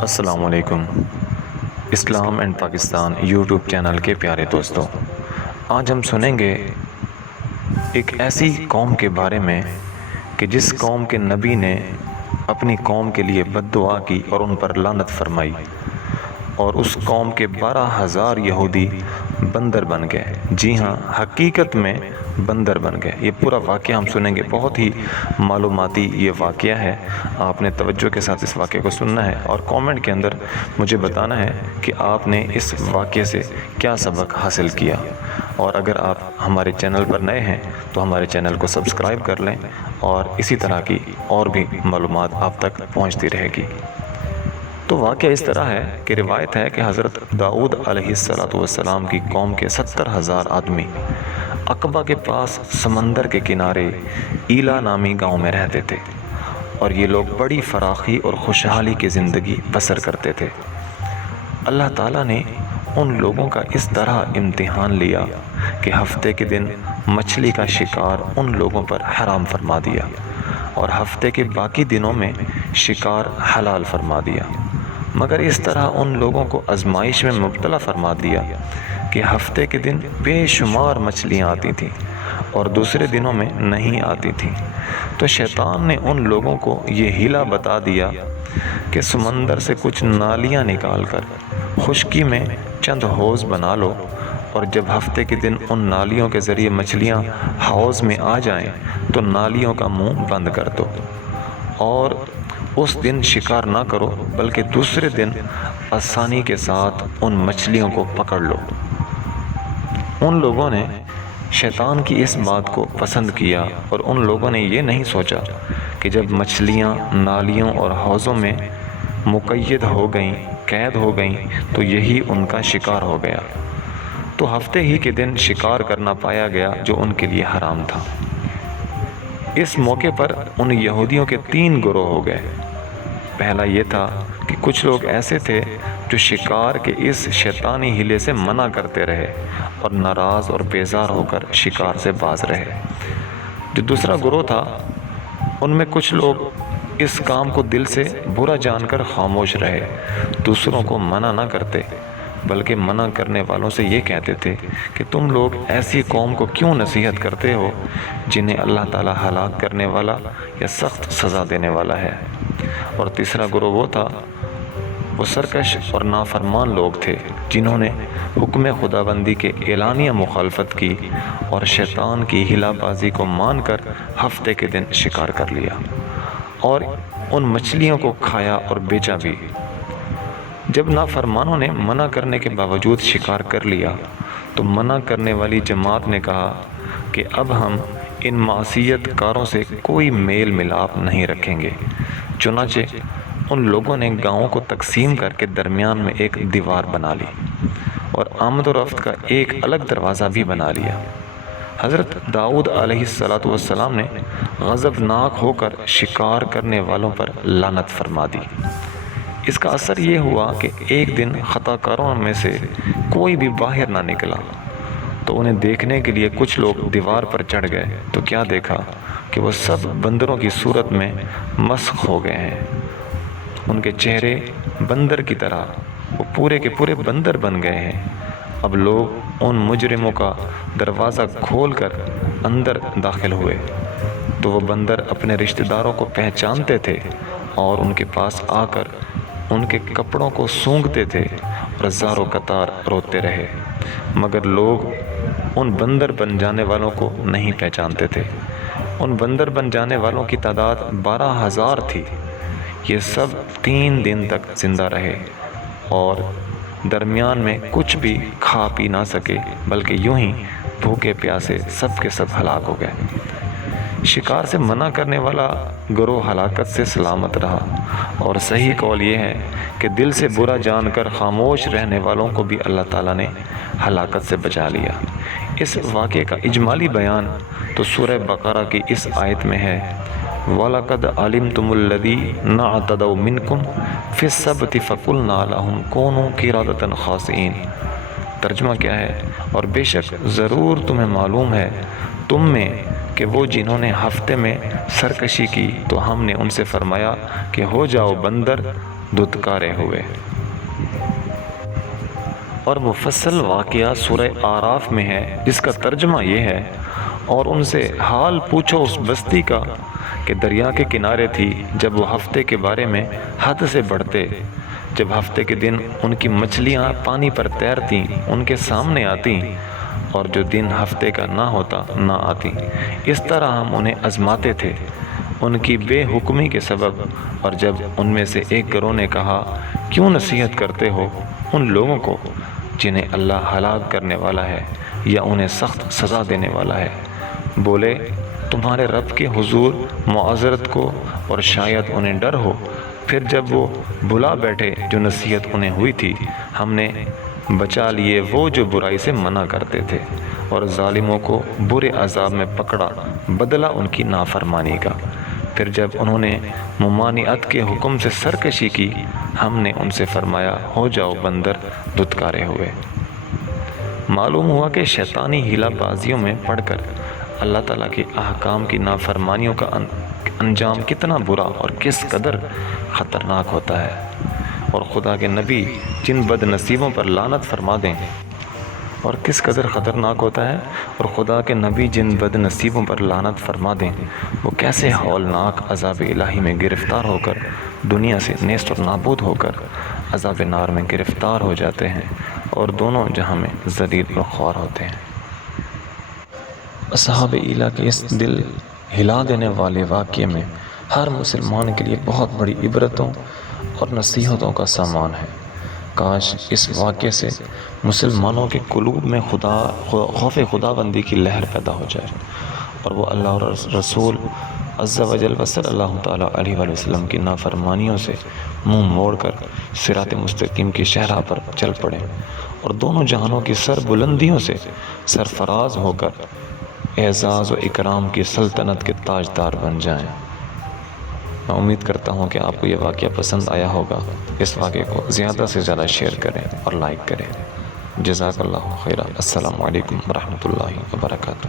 السلام علیکم۔ اسلام and Pakistan YouTube channel کے پیارے دوستوں، آج ہم سنیں گے ایک ایسی قوم کے بارے میں کہ جس قوم کے نبی نے اپنی قوم کے لیے بد دعا کی اور ان پر لعنت فرمائی، اور اس قوم کے 12,000 یہودی بندر بن گئے۔ جی ہاں، حقیقت میں بندر بن گئے۔ یہ پورا واقعہ ہم سنیں گے، بہت ہی معلوماتی یہ واقعہ ہے۔ آپ نے توجہ کے ساتھ اس واقعے کو سننا ہے اور کامنٹ کے اندر مجھے بتانا ہے کہ آپ نے اس واقعے سے کیا سبق حاصل کیا۔ اور اگر آپ ہمارے چینل پر نئے ہیں تو ہمارے چینل کو سبسکرائب کر لیں، اور اسی طرح کی اور بھی معلومات آپ تک پہنچتی رہے گی۔ تو واقعہ اس طرح ہے کہ روایت ہے کہ حضرت داؤد علیہ السلام کی قوم کے 70,000 آدمی عقبہ کے پاس سمندر کے کنارے ایلا نامی گاؤں میں رہتے تھے، اور یہ لوگ بڑی فراخی اور خوشحالی کی زندگی بسر کرتے تھے۔ اللہ تعالیٰ نے ان لوگوں کا اس طرح امتحان لیا کہ ہفتے کے دن مچھلی کا شکار ان لوگوں پر حرام فرما دیا، اور ہفتے کے باقی دنوں میں شکار حلال فرما دیا، مگر اس طرح ان لوگوں کو آزمائش میں مبتلا فرما دیا کہ ہفتے کے دن بے شمار مچھلیاں آتی تھیں اور دوسرے دنوں میں نہیں آتی تھیں۔ تو شیطان نے ان لوگوں کو یہ ہیلا بتا دیا کہ سمندر سے کچھ نالیاں نکال کر خشکی میں چند حوض بنا لو، اور جب ہفتے کے دن ان نالیوں کے ذریعے مچھلیاں حوض میں آ جائیں تو نالیوں کا منہ بند کر دو، اور اس دن شکار نہ کرو بلکہ دوسرے دن آسانی کے ساتھ ان مچھلیوں کو پکڑ لو۔ ان لوگوں نے شیطان کی اس بات کو پسند کیا، اور ان لوگوں نے یہ نہیں سوچا کہ جب مچھلیاں نالیوں اور حوضوں میں مقید ہو گئیں، قید ہو گئیں، تو یہی ان کا شکار ہو گیا۔ تو ہفتے ہی کے دن شکار کرنا پایا گیا جو ان کے لیے حرام تھا۔ اس موقع پر ان یہودیوں کے 3 گروہ ہو گئے۔ پہلا یہ تھا کہ کچھ لوگ ایسے تھے جو شکار کے اس شیطانی ہیلے سے منع کرتے رہے اور ناراض اور بیزار ہو کر شکار سے باز رہے۔ جو دوسرا گروہ تھا، ان میں کچھ لوگ اس کام کو دل سے برا جان کر خاموش رہے، دوسروں کو منع نہ کرتے بلکہ منع کرنے والوں سے یہ کہتے تھے کہ تم لوگ ایسی قوم کو کیوں نصیحت کرتے ہو جنہیں اللہ تعالیٰ ہلاک کرنے والا یا سخت سزا دینے والا ہے۔ اور تیسرا گروہ وہ تھا، وہ سرکش اور نافرمان لوگ تھے جنہوں نے حکم خداوندی کے اعلانیہ مخالفت کی اور شیطان کی ہلا بازی کو مان کر ہفتے کے دن شکار کر لیا اور ان مچھلیوں کو کھایا اور بیچا بھی۔ جب نافرمانوں نے منع کرنے کے باوجود شکار کر لیا تو منع کرنے والی جماعت نے کہا کہ اب ہم ان معصیت کاروں سے کوئی میل ملاپ نہیں رکھیں گے۔ چنانچہ ان لوگوں نے گاؤں کو تقسیم کر کے درمیان میں ایک دیوار بنا لی اور آمد و رفت کا ایک الگ دروازہ بھی بنا لیا۔ حضرت داؤد علیہ السلام نے غضبناک ہو کر شکار کرنے والوں پر لعنت فرما دی۔ اس کا اثر یہ ہوا کہ ایک دن خطا کاروں میں سے کوئی بھی باہر نہ نکلا، تو انہیں دیکھنے کے لیے کچھ لوگ دیوار پر چڑھ گئے تو کیا دیکھا کہ وہ سب بندروں کی صورت میں مسخ ہو گئے ہیں۔ ان کے چہرے بندر کی طرح، وہ پورے کے پورے بندر بن گئے ہیں۔ اب لوگ ان مجرموں کا دروازہ کھول کر اندر داخل ہوئے تو وہ بندر اپنے رشتہ داروں کو پہچانتے تھے اور ان کے پاس آ کر ان کے کپڑوں کو سونگھتے تھے اور زارو قطار روتے رہے، مگر لوگ ان بندر بن جانے والوں کو نہیں پہچانتے تھے۔ ان بندر بن جانے والوں کی تعداد 12,000 تھی۔ یہ سب 3 دن تک زندہ رہے اور درمیان میں کچھ بھی کھا پی نہ سکے، بلکہ یوں ہی بھوکے پیاسے سب کے سب ہلاک ہو گئے۔ شکار سے منع کرنے والا گروہ ہلاکت سے سلامت رہا، اور صحیح قول یہ ہے کہ دل سے برا جان کر خاموش رہنے والوں کو بھی اللہ تعالیٰ نے ہلاکت سے بچا لیا۔ اس واقعے کا اجمالی بیان تو سورہ بقرہ کی اس آیت میں ہے، وَلَقَدْ عَلِمْتُمُ الَّذِينَ اعْتَدَوْا مِنْكُمْ فِي السَّبْتِ فَقُلْنَا لَهُمْ كُونُوا قِرَدَةً خَاسِئِينَ۔ ترجمہ کیا ہے؟ اور بے شک ضرور تمہیں معلوم ہے تم میں کہ وہ جنہوں نے ہفتے میں سرکشی کی تو ہم نے ان سے فرمایا کہ ہو جاؤ بندر، دھتکارے ہوئے۔ اور مفصل واقعہ سورہ اعراف میں ہے، جس کا ترجمہ یہ ہے، اور ان سے حال پوچھو اس بستی کا کہ دریا کے کنارے تھی، جب وہ ہفتے کے بارے میں حد سے بڑھتے، جب ہفتے کے دن ان کی مچھلیاں پانی پر تیرتیں ان کے سامنے آتیں، اور جو دن ہفتے کا نہ ہوتا نہ آتی۔ اس طرح ہم انہیں آزماتے تھے ان کی بے حکمی کے سبب۔ اور جب ان میں سے ایک گروہ نے کہا، کیوں نصیحت کرتے ہو ان لوگوں کو جنہیں اللہ ہلاک کرنے والا ہے یا انہیں سخت سزا دینے والا ہے؟ بولے، تمہارے رب کے حضور معذرت کو، اور شاید انہیں ڈر ہو۔ پھر جب وہ بھلا بیٹھے جو نصیحت انہیں ہوئی تھی، ہم نے بچا لیے وہ جو برائی سے منع کرتے تھے، اور ظالموں کو برے عذاب میں پکڑا، بدلہ ان کی نافرمانی کا۔ پھر جب انہوں نے ممانعت کے حکم سے سرکشی کی، ہم نے ان سے فرمایا، ہو جاؤ بندر دھتکارے ہوئے۔ معلوم ہوا کہ شیطانی ہیلہ بازیوں میں پڑھ کر اللہ تعالیٰ کے احکام کی نافرمانیوں کا انجام کتنا برا اور کس قدر خطرناک ہوتا ہے، اور خدا کے نبی جن بد نصیبوں پر لعنت فرما دیں، اور کس قدر خطرناک ہوتا ہے، اور خدا کے نبی جن بد نصیبوں پر لعنت فرما دیں، وہ کیسے ہولناک عذاب الہی میں گرفتار ہو کر دنیا سے نیست و نابود ہو کر عذاب نار میں گرفتار ہو جاتے ہیں، اور دونوں جہاں میں ذلیل اور خوار ہوتے ہیں۔ اصحاب ایلہ کے اس دل ہلا دینے والے واقعے میں ہر مسلمان کے لیے بہت بڑی عبرتوں اور نصیحتوں کا سامان ہے۔ کاش اس واقعے سے مسلمانوں کے قلوب میں خوف خداوندی کی لہر پیدا ہو جائے، اور وہ اللہ اور رسول عز و جل و صلی اللہ تعالیٰ علیہ وآلہ وسلم کی نافرمانیوں سے منہ موڑ کر صراط مستقیم کی شاہراہ پر چل پڑیں، اور دونوں جہانوں کی سر بلندیوں سے سرفراز ہو کر اعزاز و اکرام کی سلطنت کے تاجدار بن جائیں۔ میں امید کرتا ہوں کہ آپ کو یہ واقعہ پسند آیا ہوگا۔ اس واقعے کو زیادہ سے زیادہ شیئر کریں اور لائک کریں۔ جزاک اللہ خیرہ۔ السلام علیکم ورحمۃ اللہ وبرکاتہ۔